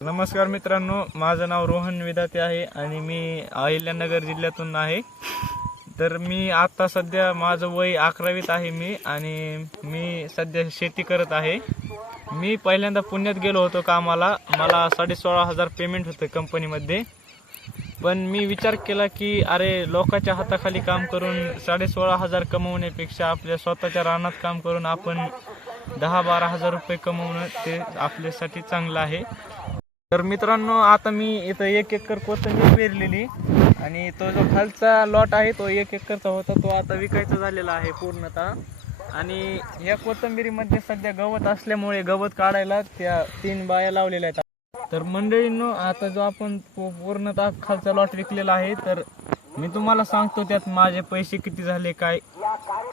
नमस्कार मित्रांनो, माझं नाव रोहन विदाते आहे आणि मी अहिल्यानगर जिल्ह्यातून आहे. तर मी आता सध्या माझं वय 11वीत आहे आणि मी सध्या शेती करत आहे. मी पहिल्यांदा पुण्यात गेलो होतो कामाला. मला 16,500 पेमेंट होतं कंपनीमध्ये. पण मी विचार केला की अरे, लोकांच्या हाताखाली काम करून 16,500 कमवण्यापेक्षा आपल्या स्वतःच्या रानात काम करून आपण 10-12,000 रुपये कमवणं ते आपल्यासाठी चांगलं आहे. तर मित्रांनो, आता मी इथं 1 एकर कोथिंबीर पेरलेली आणि तो जो खालचा लॉट आहे तो 1 एकरचा होता, तो आता विकायचा झालेला आहे पूर्णतः. आणि या कोथिंबीरीमध्ये सध्या गवत असल्यामुळे गवत काढायला त्या 3 बाया लावलेल्या आहेत. तर मंडळींनो, आता जो आपण पूर्णतः खालचा लॉट विकलेला आहे, तर मी तुम्हाला सांगतो त्यात माझे पैसे किती झाले काय.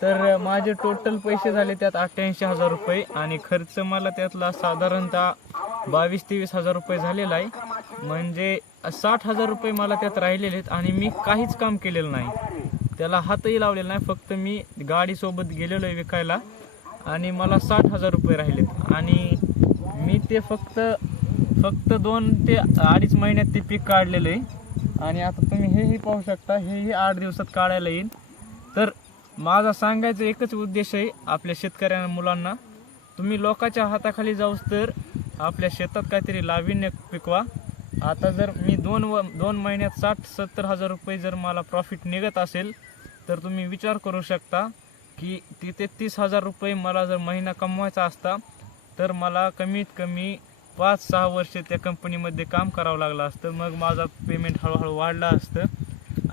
तर माझे टोटल पैसे झाले त्यात 88,000 रुपये आणि खर्च मला त्यातला साधारणतः 22-23,000 रुपये झालेला आहे. म्हणजे 60,000 रुपये मला त्यात राहिलेले आहेत आणि मी काहीच काम केलेलं नाही, त्याला हातही लावलेला नाही. फक्त मी गाडीसोबत गेलेलो आहे विकायला आणि मला 60,000 रुपये राहिलेत आणि मी ते फक्त 2 ते 2.5 महिन्यात ते पीक काढलेलं आहे. आणि आता तुम्ही हेही पाहू शकता, हेही 8 दिवसात काढायला येईल. तर माझा सांगायचा एकच उद्देश आहे आपल्या शेतकऱ्यांना मुलांना, तुम्ही लोकांच्या हाताखाली जाऊस तर आपल्या शेतात काहीतरी नाविन्य पिकवा. आता जर मी 2 महिन्यात 60-70,000 रुपये जर मला प्रॉफिट निघत असेल, तर तुम्ही विचार करू शकता की तिथे 30,000 रुपये मला जर महिना कमवायचा असता तर मला कमीत कमी 5-6 वर्ष त्या कंपनीमध्ये काम करावं लागलं असतं. मग माझा पेमेंट हळूहळू वाढला असतं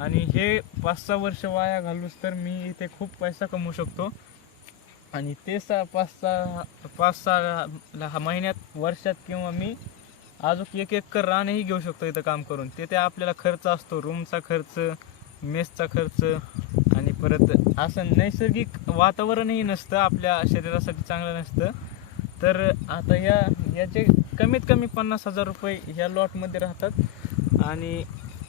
आणि हे 5-6 वर्ष वाया घालूस तर मी इथे खूप पैसा कमवू शकतो. आणि ते 5-6 महिन्यात, वर्षात किंवा मी अजून 1 एकर रानही घेऊ शकतो इथं काम करून. तिथे आपल्याला खर्च असतो, रूमचा खर्च, मेसचा खर्च आणि परत असं नैसर्गिक वातावरणही नसतं, आपल्या शरीरासाठी चांगलं नसतं. तर आता याचे कमीत कमी 50,000 रुपये ह्या लॉटमध्ये राहतात. आणि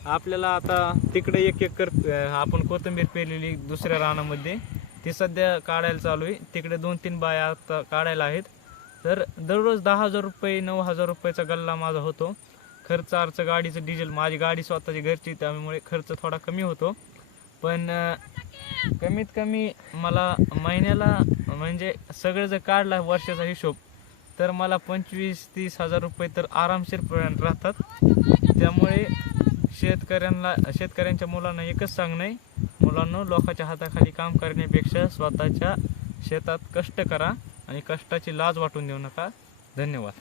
आपल्याला आता तिकडे 1 एकर आपण कोथिंबीर पेरलेली दुसऱ्या रानामध्ये, ते सध्या काढायला चालू आहे. तिकडे 2-3 बाया आता काढायला आहेत. तर दररोज 10,000 रुपये 9,000 रुपयाचा गल्ला माझा होतो. खर्च अर्च गाडीचं डिझेल, माझी गाडी स्वतःची घरची, त्यामुळे खर्च थोडा कमी होतो. पण कमीत कमी मला महिन्याला, म्हणजे सगळं जर काढला वर्षाचा हिशोब, तर मला 25-30,000 रुपये तर आरामशीर राहतात. त्यामुळे शेतकऱ्यांच्या मुलांना एकच सांगणं आहे, मुलांनो, लोकांच्या हाताखाली काम करण्यापेक्षा स्वतःच्या शेतात कष्ट करा आणि कष्टाची लाज वाटून देऊ नका. धन्यवाद.